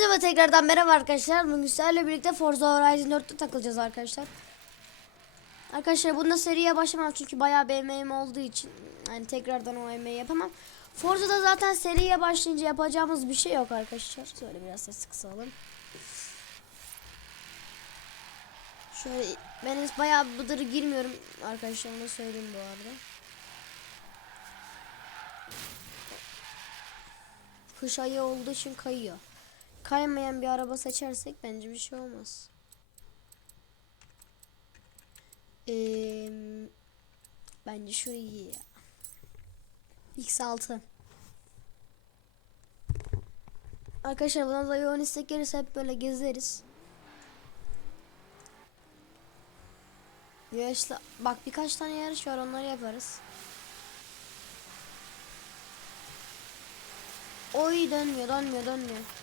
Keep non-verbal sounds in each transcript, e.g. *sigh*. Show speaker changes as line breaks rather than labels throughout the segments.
Hepinize tekrardan merhaba arkadaşlar. Bugün sizlerle birlikte Forza Horizon 4'te takılacağız arkadaşlar. Arkadaşlar bunda seriye başlamam çünkü bayağı bir emeğim olduğu için yani tekrardan o emeği yapamam. Forza'da zaten seriye başlayınca yapacağımız bir şey yok arkadaşlar. Şöyle biraz ses kısalım. Şöyle ben bayağı bıdırı girmiyorum arkadaşlar onu söyleyeyim bu arada. Kış ayı olduğu için kayıyor. Kaymayan bir araba seçersek bence bir şey olmaz. Ee, bence şu iyi ya. X6. Arkadaşlar buna da yoğun istek gelirse hep böyle gezeriz. Yarışla bak birkaç tane yarış var onları yaparız. Oy dönmüyor dönmüyor dönmüyor.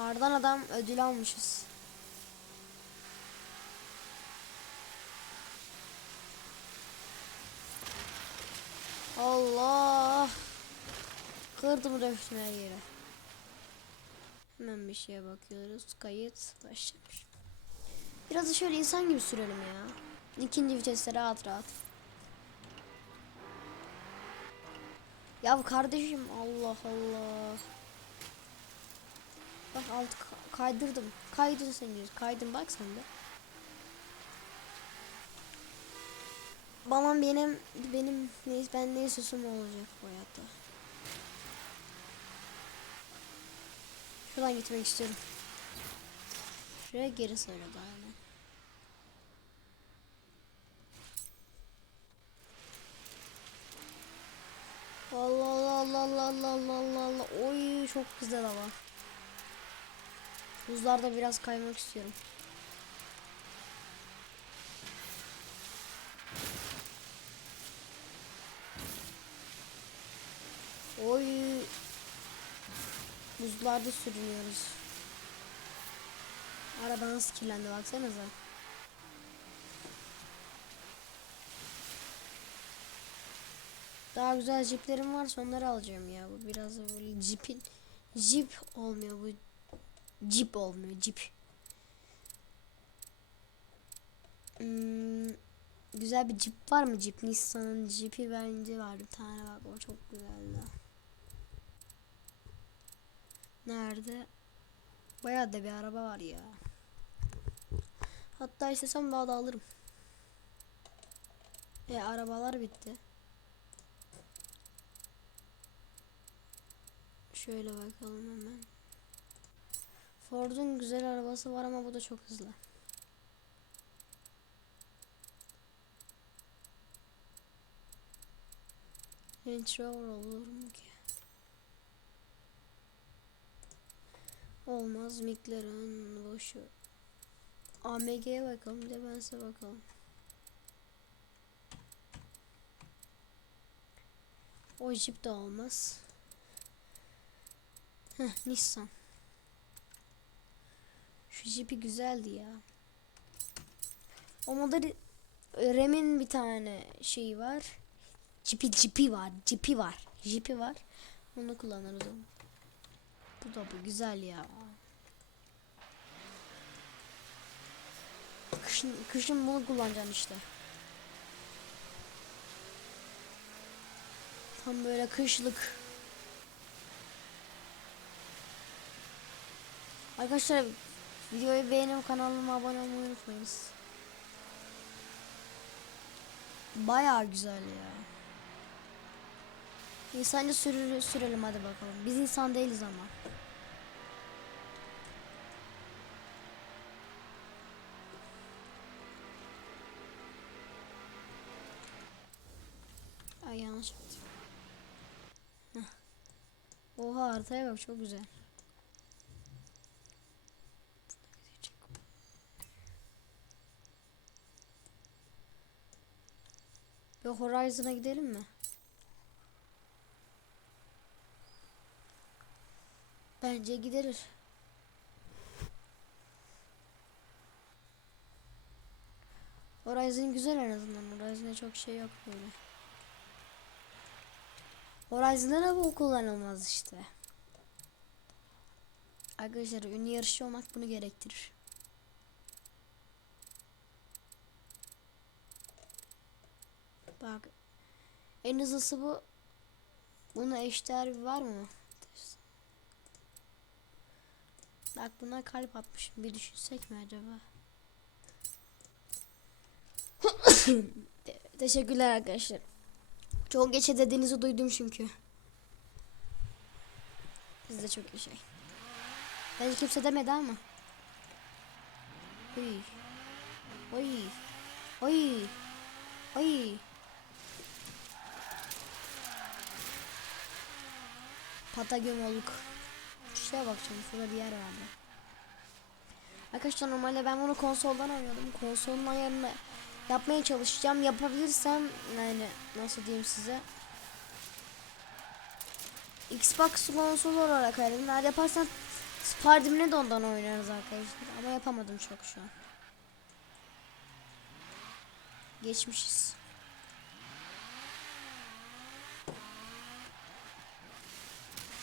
Kardan adam ödül almışız. Allah. Kırdım döktüm her yere. Hemen bir şeye bakıyoruz. Kayıt başlamış. Biraz da şöyle insan gibi sürelim ya. İkinci viteste rahat rahat. Ya kardeşim Allah Allah. Bak alt kaydırdım. Kaydın sen gir. Kaydın bak sen de. Babam benim benim neyse ben ne susum olacak bu hayatta. Şuradan gitmek istiyorum. Şuraya geri sarıldı aynen. Allah Allah Allah Allah Allah Allah Allah. Oy çok güzel ama. Buzlarda biraz kaymak istiyorum. Oy. Buzlarda sürünüyoruz. Araba nasıl kirlendi baksanıza. Daha güzel jiplerim varsa onları alacağım ya. Bu biraz böyle jipin jip olmuyor bu. Jeep olmuyor jeep. Hmm, güzel bir jeep var mı jeep? Nissan'ın jeepi bence var bir tane bak o çok güzeldi. Nerede? Bayağı da bir araba var ya. Hatta istesem daha da alırım. E arabalar bitti. Şöyle bakalım hemen. Ford'un güzel arabası var ama bu da çok hızlı. Range Rover olur mu ki? Olmaz. McLaren boşu. AMG'ye bakalım. De bense bakalım. O Jeep de olmaz. Heh, Nissan. Şu jipi güzeldi ya. O model Rem'in bir tane şeyi var. Jipi jipi var. Jipi var. Jipi var. Onu kullanırız. Bu da bu güzel ya. Kışın, kışın bunu kullanacaksın işte. Tam böyle kışlık. Arkadaşlar videoyu beğenip kanalıma abone olmayı unutmayınız. Bayağı güzel ya. İnsanca sürür, sürelim hadi bakalım. Biz insan değiliz ama. Ay yanlış yaptım. Oha haritaya bak çok güzel. Bir Horizon'a gidelim mi? Bence giderir. Horizon güzel en azından. Horizon'da çok şey yok böyle. Horizon'da da bu kullanılmaz işte. Arkadaşlar ünlü yarışçı olmak bunu gerektirir. Bak en hızlısı bu. Buna eşdeğer var mı? Bak buna kalp atmışım. Bir düşünsek mi acaba? Te- *coughs* Teşekkürler arkadaşlar. Çok geçe dediğinizi duydum çünkü. Siz de çok iyi şey. Bence kimse demedi ama. Oy. Oy. Oy. Oy. Patagön olduk. Şuraya bakacağım. Şurada bir yer vardı. Arkadaşlar normalde ben bunu konsoldan oynuyordum. Konsolun ayarını yapmaya çalışacağım. Yapabilirsem yani nasıl diyeyim size. Xbox konsol olarak ayarladım. Eğer yaparsam Spider-Man'e de ondan oynarız arkadaşlar. Ama yapamadım çok şu an. Geçmişiz.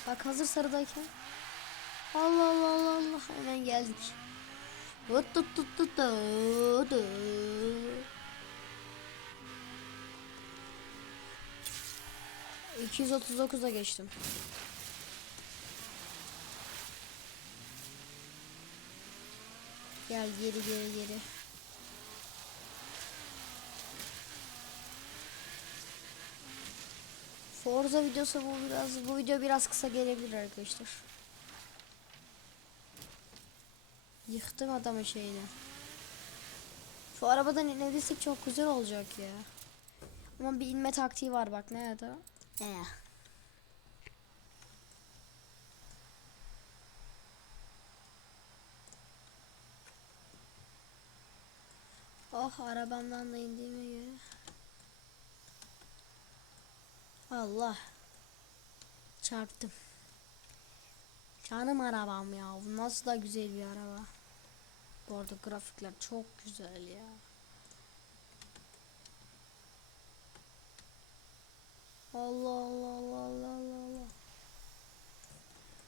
Bak hazır sarıdayken. Allah Allah Allah Allah hemen geldik. Tut tut tut tut tut tut. ...239'a geçtim. Gel geri geri geri. Forza videosu bu biraz bu video biraz kısa gelebilir arkadaşlar. Yıktım adamın şeyini. Şu arabadan inebilirsek çok güzel olacak ya. Ama bir inme taktiği var bak nerede? Ne? Oh arabamdan da indiğime göre. Allah. Çarptım. Canım arabam ya. Bu nasıl da güzel bir araba. Bu arada grafikler çok güzel ya. Allah Allah Allah Allah Allah Allah.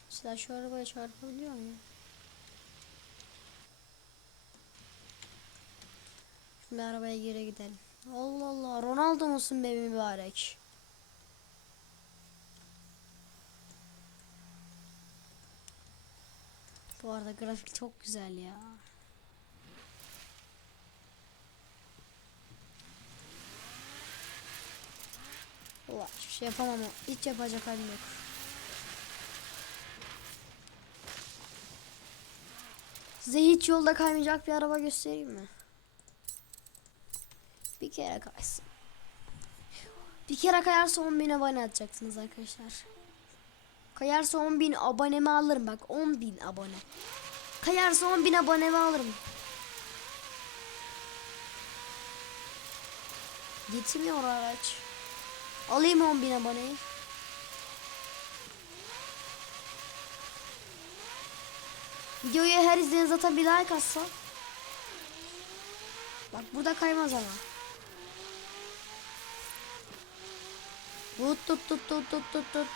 Mesela şu arabaya çarpabiliyor muyum? Şimdi arabaya geri gidelim. Allah Allah. Ronaldo musun be mübarek? Bu arada grafik çok güzel ya. Ulan hiçbir şey yapamam. Hiç yapacak halim yok. Size hiç yolda kaymayacak bir araba göstereyim mi? Bir kere kaysın. Bir kere kayarsa 10.000 abone atacaksınız arkadaşlar. Kayarsa 10.000 abonemi alırım bak 10.000 abone. Kayarsa 10.000 abonemi alırım. Gitmiyor araç. Alayım 10.000 aboneyi. Videoyu her izleyen zaten bir like atsa. Bak burada kaymaz ama. Tut tut.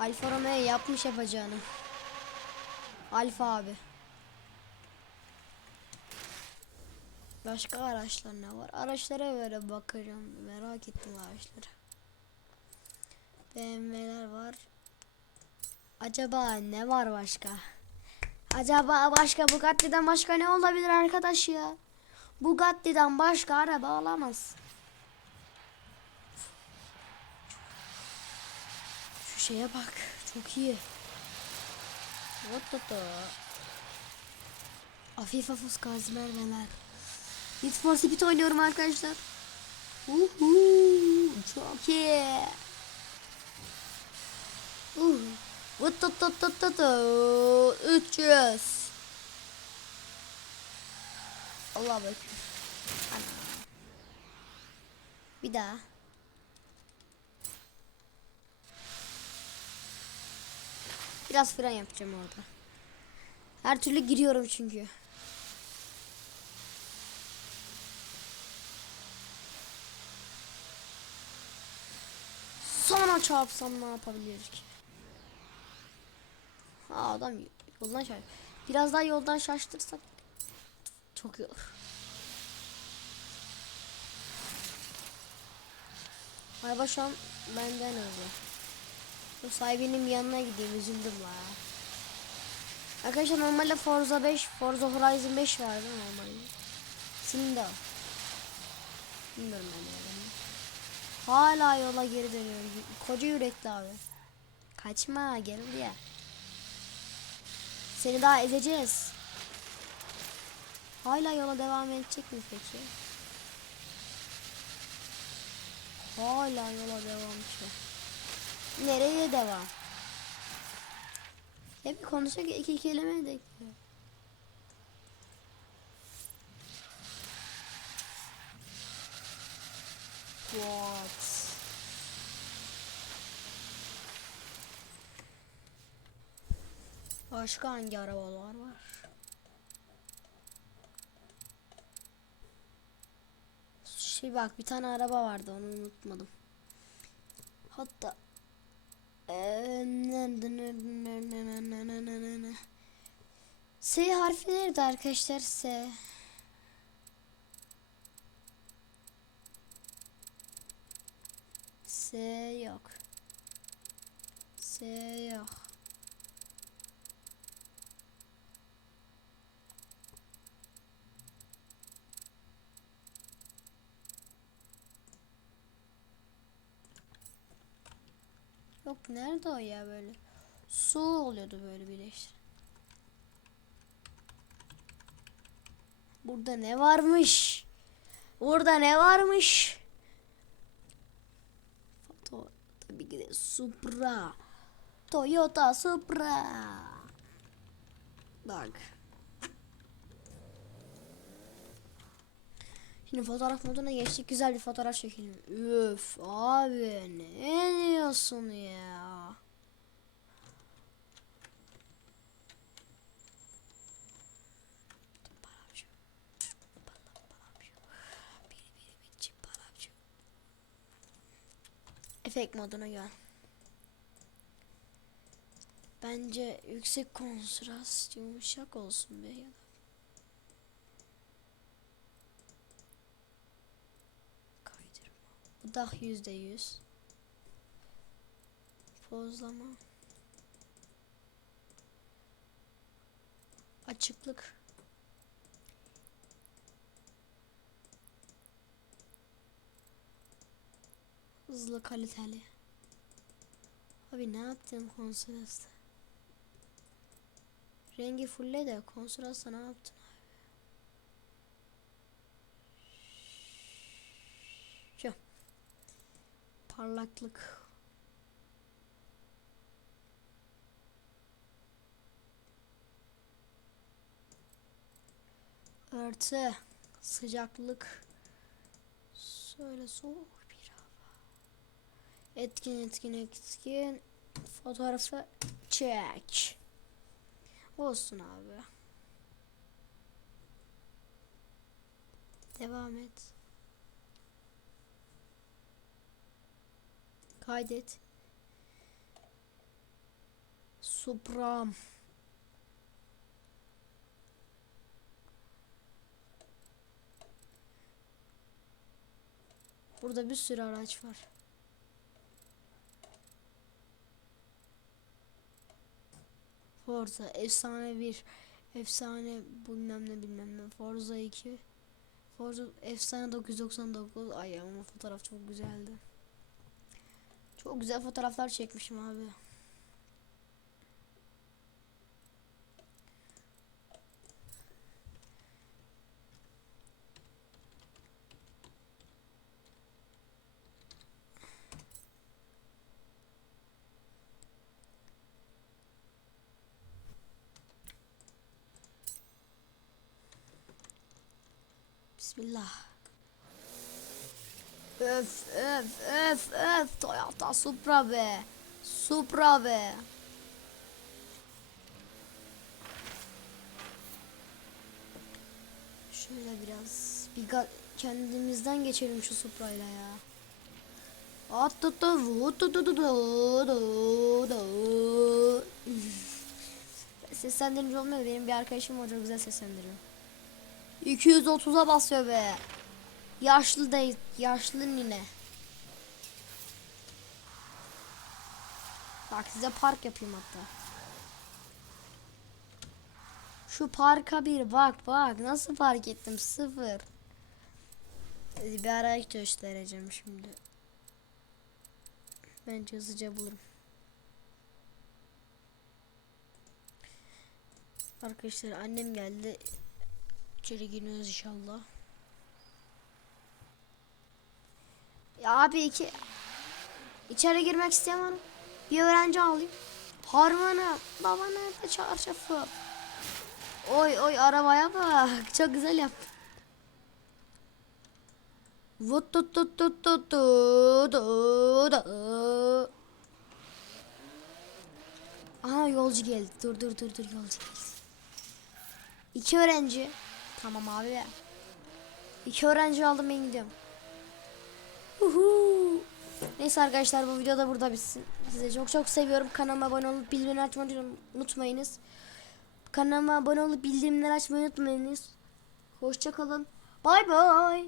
Alfa Romeo yapmış yapacağını. Alfa abi. Başka araçlar ne var? Araçlara böyle bakacağım. Merak ettim araçları. BMW'ler var. Acaba ne var başka? Acaba başka Bugatti'den başka ne olabilir arkadaş ya? Bugatti'den başka araba olamaz. Şeye bak. Çok iyi. Ototo. Afif afus gaz mermeler. Need for Speed oynuyorum arkadaşlar. Uhu, çok iyi. Uh. Vut tut tut tut tut tut. 300. Allah. Ana. Bir daha. Biraz fren yapacağım orada. Her türlü giriyorum çünkü. Sana çarpsam ne yapabilir ki? Ha adam yoldan şaş. Biraz daha yoldan şaştırsak çok iyi olur. Araba şu an benden hızlı. Bu sahibinin yanına gideyim üzüldüm la. Arkadaşlar normalde Forza 5, Forza Horizon 5 vardı normalde. Şimdi o. Bilmiyorum ben yani. Hala yola geri dönüyor. Koca yürekli abi. Kaçma gel buraya. Seni daha ezeceğiz. Hala yola devam edecek mi peki? Hala yola devam ediyor. Nereye devam? Hep konuşacak iki kelime de. What? Başka hangi arabalar var? Şey bak bir tane araba vardı onu unutmadım. Hatta Eee, nerede nerede nerede nerede nerede nerede S harfi nerede arkadaşlar S? S yok. S yok Yok nerede o ya böyle? Su oluyordu böyle birleştir. Burada ne varmış? Burada ne varmış? Foto tabii ki de Supra. Toyota Supra. Bak. Şimdi fotoğraf moduna geçtik. Güzel bir fotoğraf çekelim. Üf abi ne diyorsun ya? Efekt moduna gel. Bence yüksek kontrast yumuşak olsun be ya da. Bu da yüzde yüz. Pozlama. Açıklık. Hızlı kaliteli. Abi ne yaptın kontrasta? Rengi fulle de kontrasta ne yaptın? Şu. Parlaklık. Örtü. Sıcaklık. Şöyle soğuk bir hava. Etkin etkin etkin. Fotoğrafı çek. Olsun abi. Devam et. Kaydet. Supram. Burada bir sürü araç var. Forza efsane bir efsane bilmem ne bilmem ne Forza 2 Forza efsane 999 ay ama fotoğraf çok güzeldi. Çok güzel fotoğraflar çekmişim abi. Bismillah. Öf öf öf öf Toyota Supra be. Supra be. Şöyle biraz bir kendimizden geçelim şu Supra'yla ya. At tut tut tut tut. *laughs* Seslendirici olmuyor benim bir arkadaşım var güzel seslendiriyor. 230'a basıyor be. Yaşlı dayı, yaşlı nine. Bak size park yapayım hatta. Şu parka bir bak bak nasıl park ettim sıfır. Bir ara göstereceğim şimdi. Bence hızlıca bulurum. Arkadaşlar annem geldi. İçeri giriyoruz inşallah. Ya abi iki içeri girmek mı? Bir öğrenci alayım. Harmanı, baba nerede çarşafı? Oy oy arabaya bak. Çok güzel yaptın. Vut tut tut tut tut tut. Aha yolcu geldi. Dur dur dur dur yolcu geldi. İki öğrenci. Tamam abi. İki öğrenci aldım ben gidiyorum. Uhu. Neyse arkadaşlar bu video da burada bitsin. Size çok çok seviyorum. Kanalıma abone olup bildirimleri açmayı unutmayınız. Kanalıma abone olup bildirimleri açmayı unutmayınız. Hoşçakalın. Bay bay.